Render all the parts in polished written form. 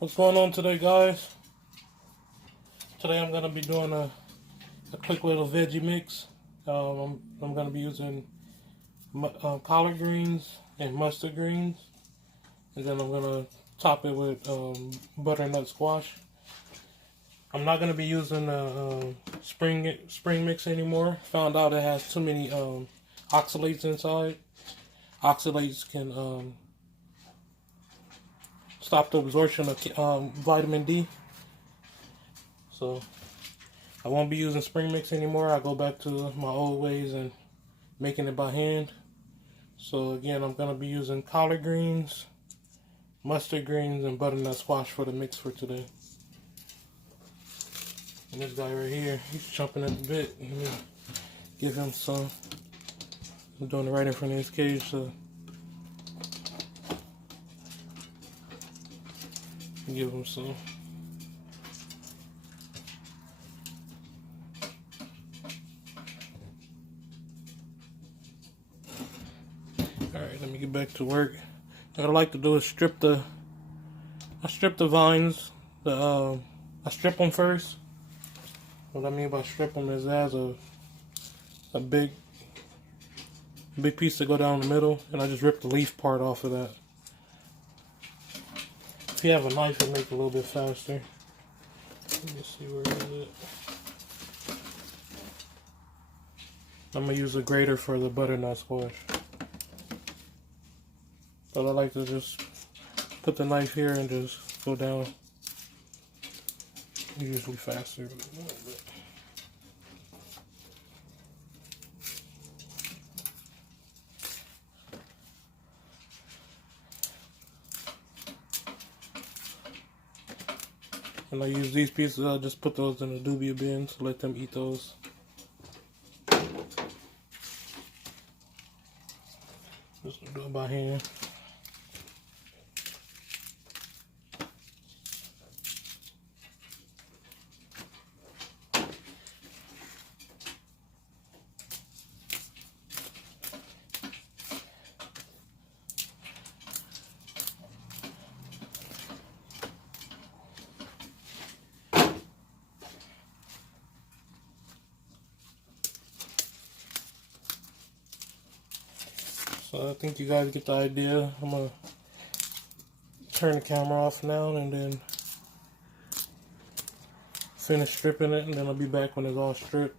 What's going on today, guys? Today I'm going to be doing a quick little veggie mix. I'm going to be using collard greens and mustard greens, and then I'm going to top it with butternut squash. I'm not going to be using spring mix anymore. Found out it has too many oxalates inside. Oxalates can stop the absorption of vitamin D. So I won't be using spring mix anymore. I'll go back to my old ways and making it by hand. So again, I'm going to be using collard greens, mustard greens, and butternut squash for the mix for today. And this guy right here, he's chomping at the bit. Let me give him some. I'm doing it right in front of his cage, so give him some. Alright, let me get back to work. What I like to do is strip the vines. I strip them first. What I mean by strip them is it has a big piece to go down the middle, and I just rip the leaf part off of that. If you have a knife, it'll make it a little bit faster. Let me see where it is. I'm gonna use a grater for the butternut squash. But I like to just put the knife here and just go down. Usually faster, but a little bit. And I use these pieces, I'll just put those in the dubia bins, let them eat those. Just do it by hand. So I think you guys get the idea. I'm going to turn the camera off now and then finish stripping it, and then I'll be back when it's all stripped.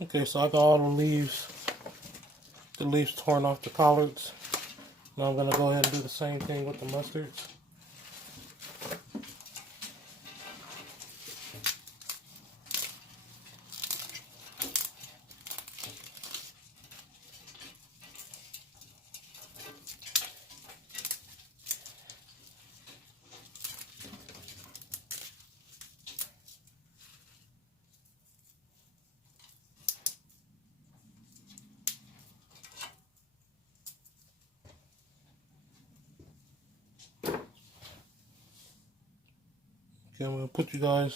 Okay, so I got all the leaves torn off the collards. Now I'm going to go ahead and do the same thing with the mustards. Okay, I'm going to put you guys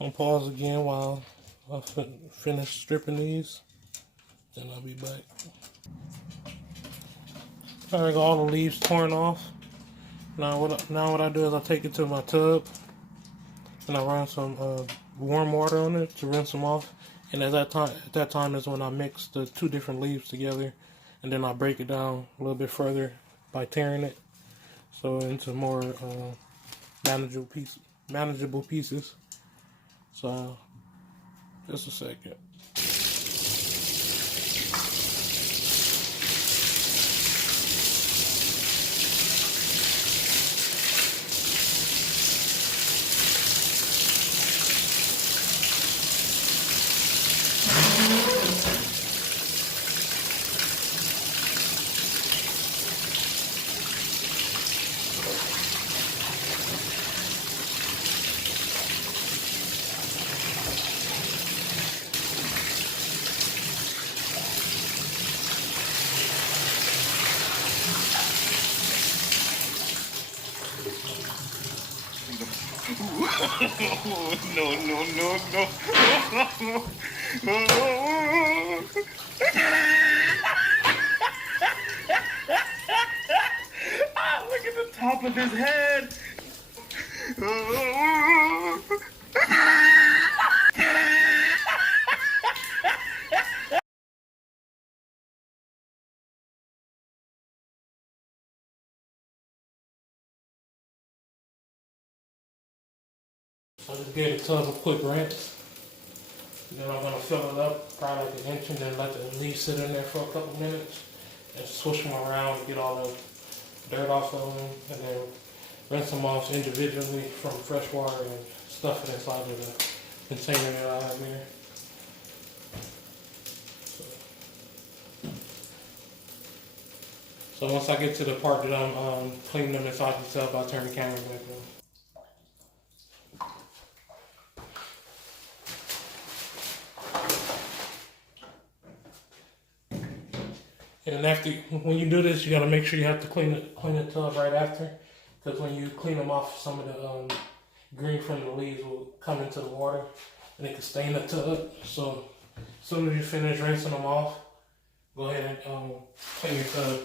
on pause again while I finish stripping these. Then I'll be back. Alright, I got all the leaves torn off. Now what I do is I take it to my tub and I run some warm water on it to rinse them off. And at that time is when I mix the two different leaves together, and then I break it down a little bit further by tearing it so into more manageable pieces. So just a second. No, no, no, no. Ah, look at the top of his head. So I just gave the tub a quick rinse. Then I'm going to fill it up, probably like an inch, and then let the leaves sit in there for a couple minutes. And swish them around to get all the dirt off of them. And then rinse them off individually from fresh water and stuff it inside of the container that I have here. So once I get to the part that I'm cleaning them inside the tub, I'll turn the camera back on. And after, when you do this, you gotta make sure you have to clean the tub right after, because when you clean them off, some of the green from the leaves will come into the water, and it can stain the tub. So as soon as you finish rinsing them off, go ahead and clean your tub.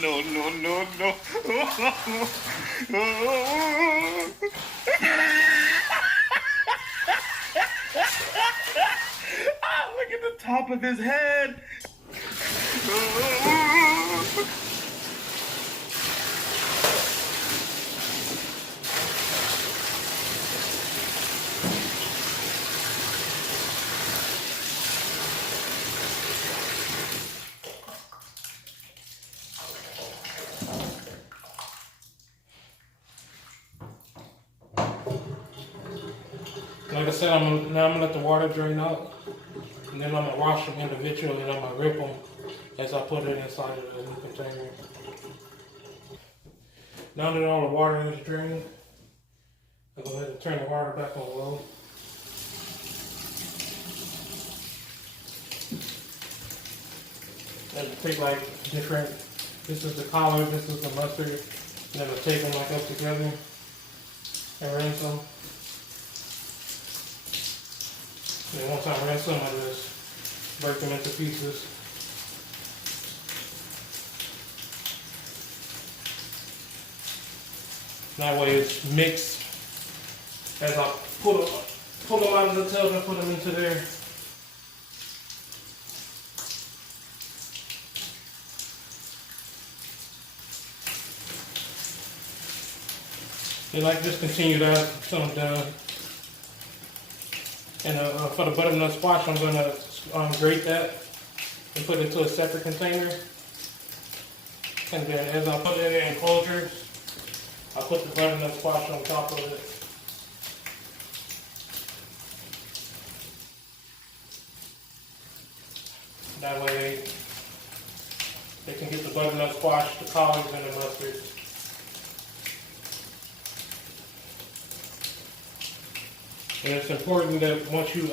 No, no, no, no. Ah, look at the top of his head. Like I said, now I'm gonna let the water drain out, and then I'm gonna wash them individually, and I'm gonna rip them as I put it inside of the new container. Now that all the water is drained, I'll go ahead and turn the water back on low. And take like different, this is the collard, this is the mustard, and then I'll take them like up together and rinse them. And once I rinse them, I just break them into pieces. That way it's mixed as I pull them out of the tub and put them into there. And I just continue that until I'm done. And for the butternut squash, I'm going to grate that and put it into a separate container. And then as I put it in enclosures, I put the butternut squash on top of it. That way they can get the butternut squash, the collards, and the mustard. And it's important that once you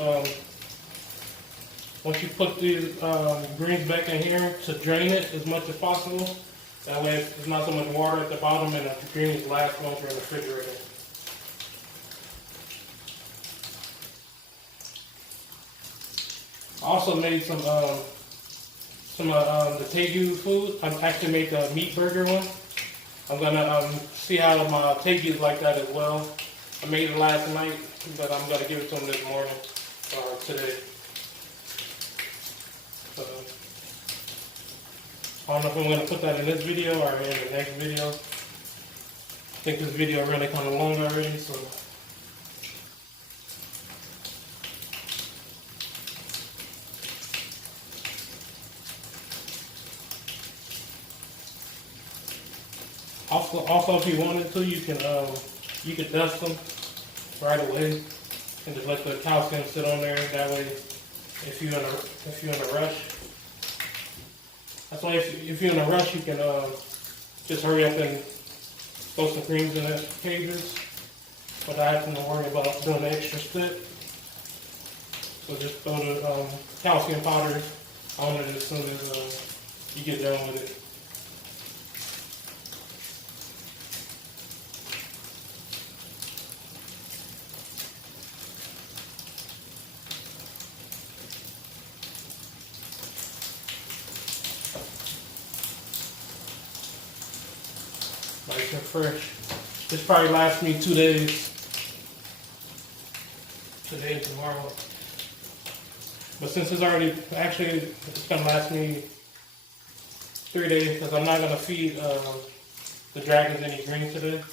put these greens back in here, to drain it as much as possible. That way it's not so much water at the bottom and the greens last longer in the refrigerator. I also made some the Tegu food. I actually made the meat burger one. I'm gonna see how my Tegu's like that as well. I made it last night, but I'm gonna give it to them this morning or today. So, I don't know if I'm gonna put that in this video or in the next video. think this video really kind of long already, so. Also, if you wanted to, you can dust them right away and just let the calcium sit on there. That way, if you're in a rush, that's why if you're in a rush, you can just hurry up and throw some creams in the cages without having to worry about doing the extra step. So just throw the calcium powder on it as soon as you get done with it. Nice and fresh. This probably lasts me 2 days. Today and tomorrow. But since it's it's gonna last me 3 days because I'm not gonna feed the dragons any green today.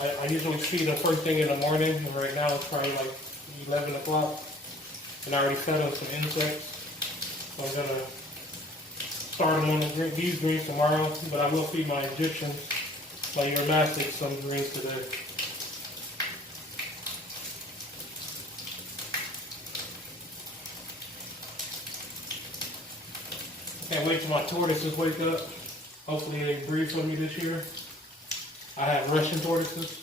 I usually feed them first thing in the morning, and right now it's probably like 11 o'clock. And I already fed them some insects. So I'm gonna start them on these greens tomorrow, but I will feed my Egyptians, my Uromastyx, some greens today. Can't wait till my tortoises wake up. Hopefully they breed for me this year. I have Russian tortoises.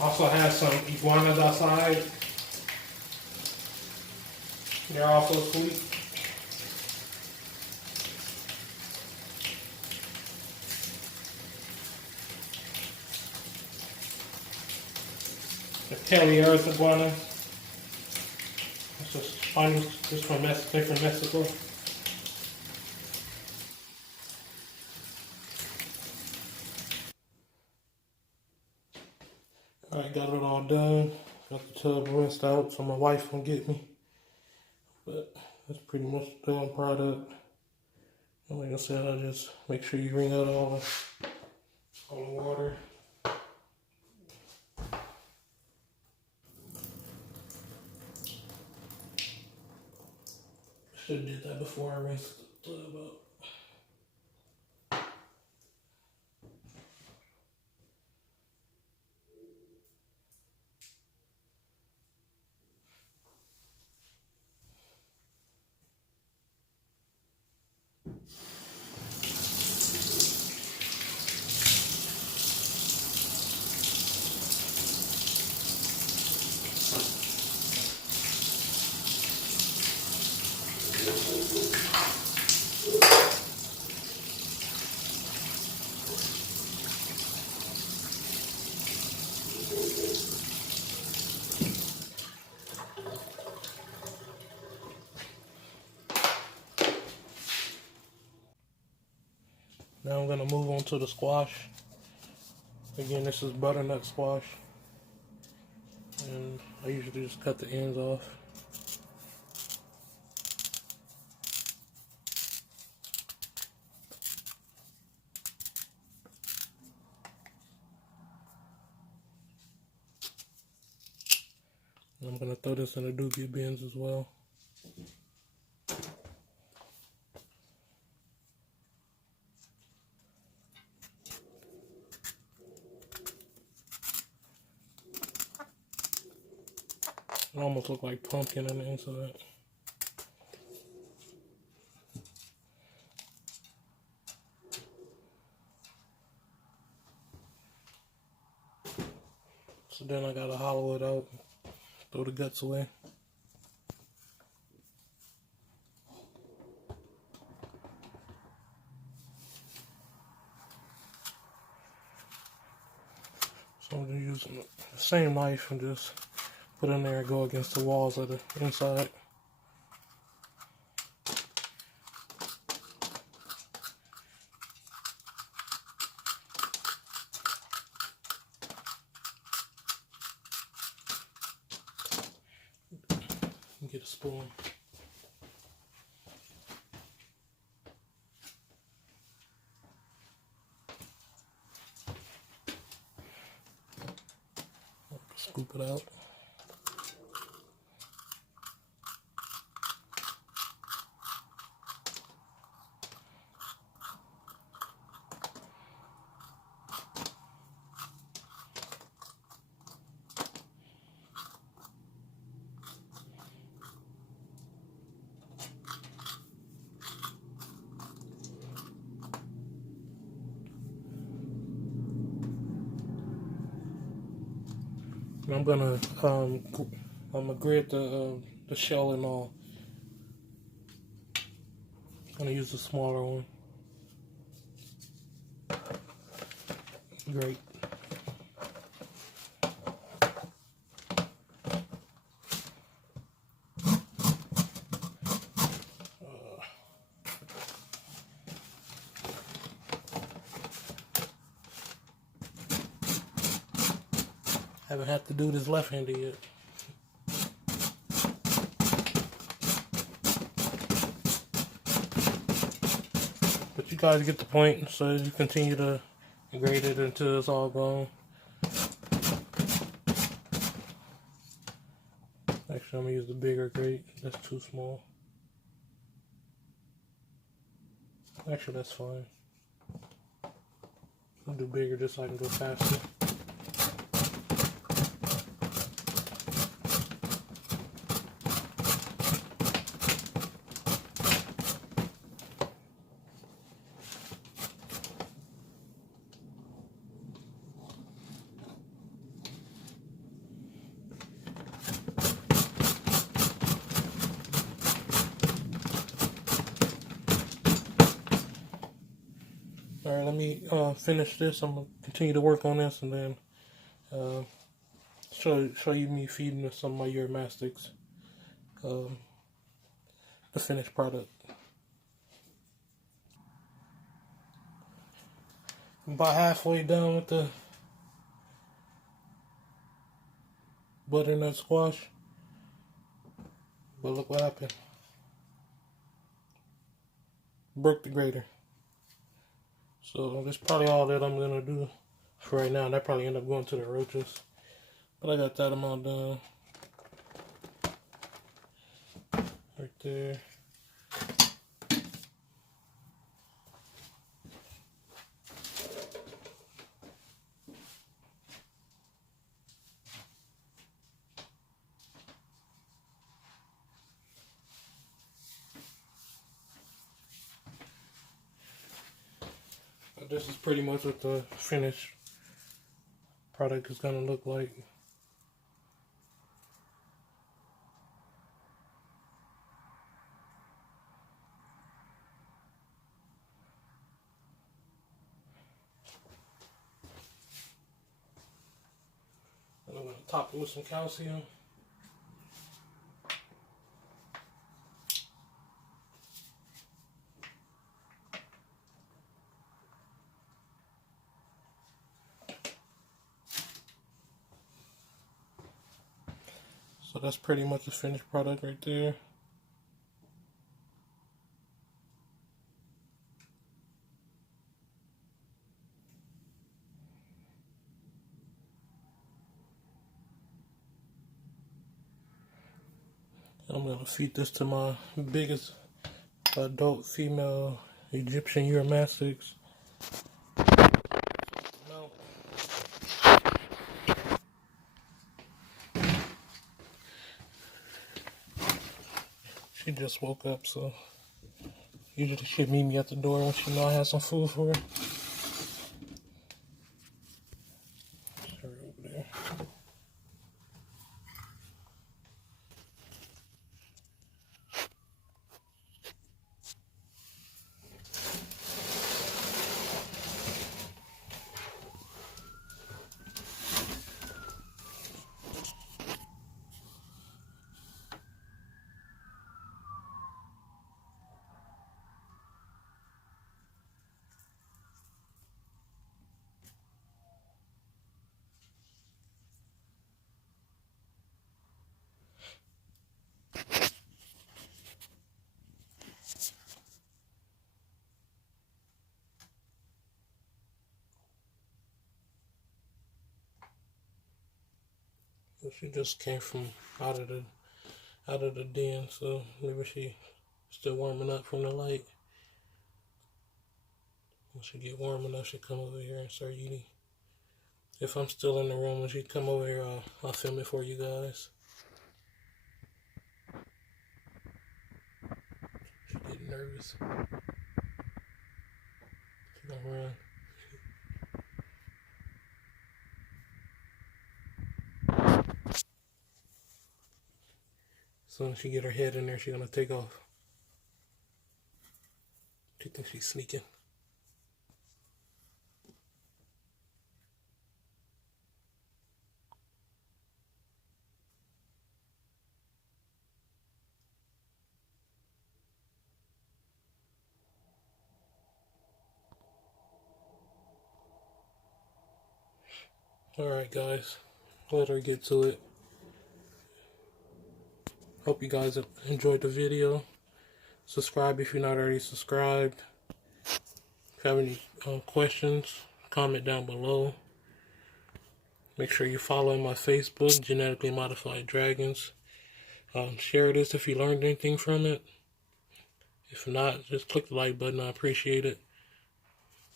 Also have some iguanas outside. They're also sweet. The Kelly Earth iguana. It's just funny, just from Mexico. Alright, got it all done. Got the tub rinsed out so my wife won't get me. But that's pretty much the done product. And like I said, I just make sure you wring out all the water. Should have did that before I rinsed the tub out. Now I'm gonna move on to the squash. Again, this is butternut squash. And I usually just cut the ends off. And I'm gonna throw this in the doobie bins as well. It almost looks like pumpkin on the inside. So then I gotta hollow it out, throw the guts away. So I'm just using the same knife and just put in there and go against the walls of the inside. Get a spoon. Scoop it out. And I'm gonna grate the shell and all. I'm gonna use the smaller one. Great. Haven't had to do this left-handed yet. But you guys get the point, so you continue to grate it until it's all gone. Actually, I'm gonna use the bigger grate. That's too small. Actually, that's fine. I'll do bigger just so I can go faster. Alright, let me finish this. I'm going to continue to work on this and then show you me feeding some of my Uromastyx, the finished product. I'm about halfway done with the butternut squash, but look what happened. Broke the grater. So that's probably all that I'm going to do for right now. That probably end up going to the roaches. But I got that amount done. Right there. But this is pretty much what the finished product is going to look like. And I'm going to top it with some calcium. So that's pretty much the finished product right there. I'm going to feed this to my biggest adult female Egyptian Uromastyx. She just woke up, so usually she'd meet me at the door when she know I have some food for her. Her over there. She just came from out of the den, so maybe she still warming up from the light. When she get warm enough, she come over here and start eating. If I'm still in the room when she come over here, I'll film it for you guys. She getting nervous. She gonna run. As soon as she get her head in there, she gonna take off. She thinks she's sneaking. Alright guys, let her get to it. Hope you guys have enjoyed the video. Subscribe if you're not already subscribed. If you have any questions, comment down below. Make sure you follow my Facebook, Genetically Modified Dragons. Share this if you learned anything from it. If not, just click the like button. I appreciate it.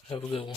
Have a good one.